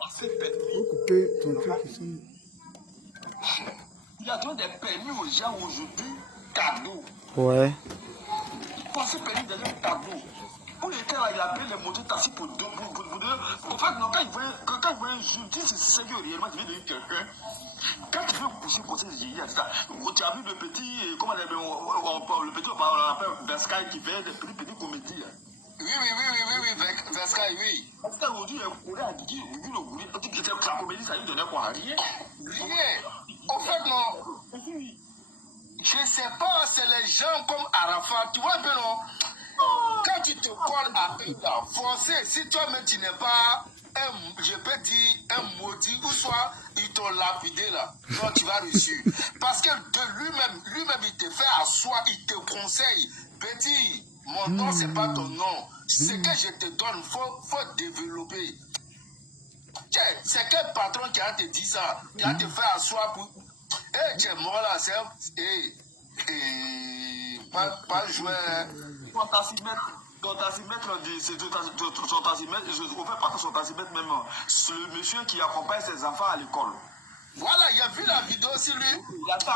passer permis. Couper ton truc ici. Il y a donc des permis aux gens aujourd'hui, cadeau. Ouais. Passer permis dans un cadeau. Pour l'été, là, il appelle les motos taxi pour deux. En fait, non, quand il voit un jeune, si c'est sérieux, réellement, il vient de quelqu'un. Quand tu veux pousser pour ces il y a ça. Tu as vu le petit, comment le petit, on appelle Vescaille qui fait des petites comédies. Oui, Vescaille, oui. Parce qu'aujourd'hui, il est collé à Guigui, le Gouli. La comédie, ça lui donnait quoi? Rien. Rien. En fait, non. Je ne sais pas, c'est les gens comme Arafat. Tu vois un peu, non? Quand tu te colles à eux, forcé, si toi-même tu n'es pas je peux dire un maudit, ou soit ils t'ont lapidé là, non, tu vas réussir. Parce que de lui-même, il te fait asseoir, il te conseille. Petit, mon nom, c'est pas ton nom. Ce que je te donne, faut développer. Tiens, c'est quel patron qui a te dit ça? Qui a te fait asseoir pour. Eh, tu es mort là, c'est. Pas jouer. Ton tassimètre, son tassimètre, je ne fais pas que son tassimètre même. C'est le monsieur qui accompagne ses enfants à l'école. Voilà, il a vu la vidéo sur lui.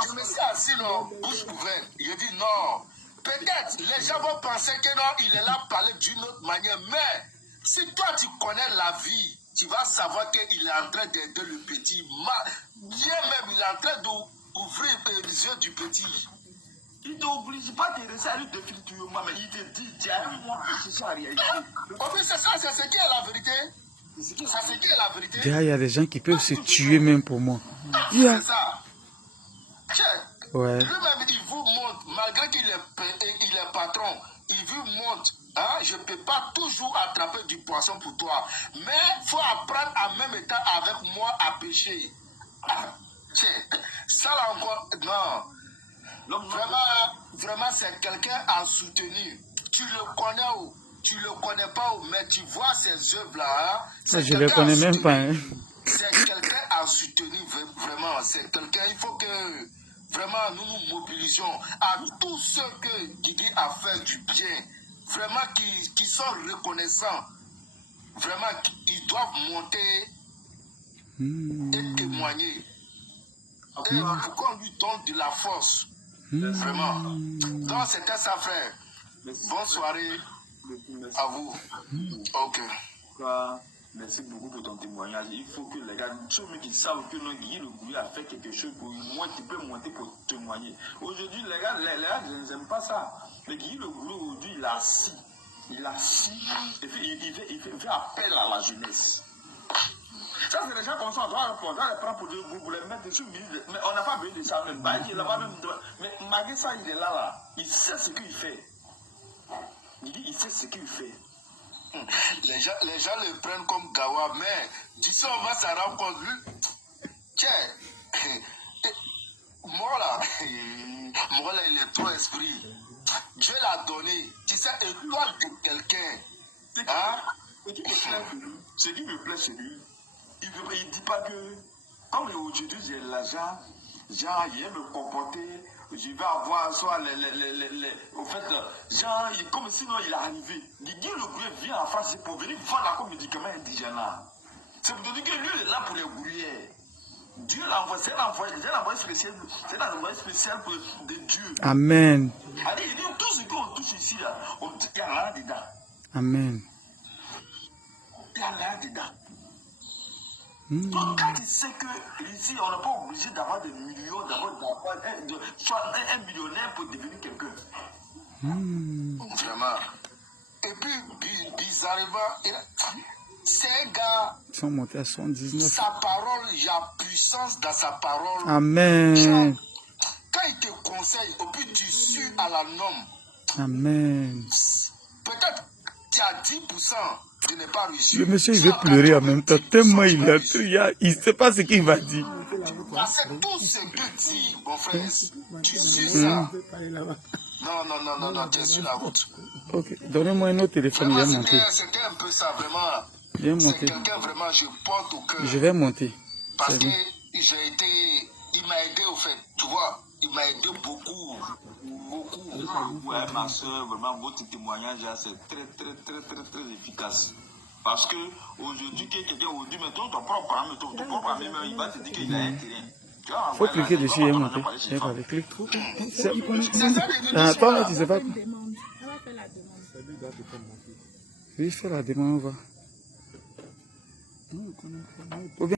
Je me suis assis, non, bouche ouverte. Il a dit non. Peut-être les gens vont penser que non, il est là pour parler d'une autre manière. Mais si toi tu connais la vie, tu vas savoir qu'il est en train d'aider le petit. Bien même, il est en train d'ouvrir les yeux du petit. Il ne t'oblige pas de rester à lui définitivement, mais il te dit, tiens, moi, je suis en réalité. En fait, c'est ça, c'est ce qui est la vérité. C'est ce qui est la vérité. Déjà, il y a des gens qui peuvent se tuer même pour moi. C'est ça. Ouais. Lui-même, il vous montre, malgré qu'il est patron, il vous montre, hein, je ne peux pas toujours attraper du poisson pour toi, mais il faut apprendre en même temps avec moi à pêcher. Tiens, ça là encore, non. Vraiment, c'est quelqu'un à soutenir. Tu le connais ou tu le connais pas, mais tu vois ces œuvres-là. Je ne les connais même pas. Hein. C'est quelqu'un à soutenir, vraiment. C'est quelqu'un, il faut que vraiment nous nous mobilisions à tous ceux que Guigui a fait du bien, vraiment qui sont reconnaissants. Vraiment, ils doivent monter et témoigner. Et pourquoi on lui donne de la force. Vraiment. Donc, c'était ça, frère. Bonne soirée à vous. Ok. Merci beaucoup pour ton témoignage. Il faut que les gars, ceux qui savent que Guigui le Gouli a fait quelque chose pour moi, tu peux monter pour témoigner. Aujourd'hui, les gars, je n'aime pas ça. Mais Guigui le Gouli, aujourd'hui, il a assis. Il fait appel à la jeunesse. Ça, c'est les gens comme ça, on doit les prendre pour les mettre dessus. Mais on n'a pas besoin de ça même. Il est là-bas même. Mais malgré ça, il est là. Il sait ce qu'il fait. Il sait ce qu'il fait. Les gens le prennent comme Gawa, mais d'ici on va s'en rendre compte. Tiens, moi là, il est trop esprit. Dieu l'a donné. Tu sais, étoile de quelqu'un. Hein? Ce qui me plaît chez lui, il ne dit pas que, comme aujourd'hui j'ai l'argent, genre, il aime me comporter, je vais avoir soit au fait, genre, comme sinon il est arrivé. Guigui le Gouli vient en France pour venir vendre comme médicament indigène là. C'est pour te dire que lui il est là pour les Gouliers. Dieu l'a envoyé, c'est l'envoyé spécial pour de Dieu. Amen. Allez, il dit tout ce qu'on touche ici là, il y a rien dedans. Amen. Il y a rien dedans. Donc, quand tu sais que ici, on n'est pas obligé d'avoir des millions, soit un millionnaire pour devenir quelqu'un. Vraiment. Et puis, bizarrement, c'est un gars. Ils sont montés à 79. Sa parole, il y a puissance dans sa parole. Amen. Genre, quand il te conseille, au plus tu suis à la norme. Amen. Peut-être tu as 10%. De ne pas réussir. Le monsieur, il veut pleurer en même temps. Tellement il ne sait pas ce qu'il va dire. C'est tout ce que dit, mon frère. Tu suis ça. Non, tu es sur la route. Ok, donnez-moi un autre téléphone, il va monter. C'était un peu ça, vraiment. C'est quelqu'un, vraiment, je porte au cœur. Je vais monter. Parce que il m'a aidé, au fait. Tu vois, il m'a aidé beaucoup. Ouais, ma soeur, vraiment, votre témoignage, c'est très efficace. Parce que aujourd'hui, quelqu'un aujourd'hui, maintenant, ton propre ami, il va te dire qu'il a un terrain. Il faut cliquer dessus et monter. Et voilà, clique trop. Toi, là, tu sais pas quoi. Oui, fais la demande, on va.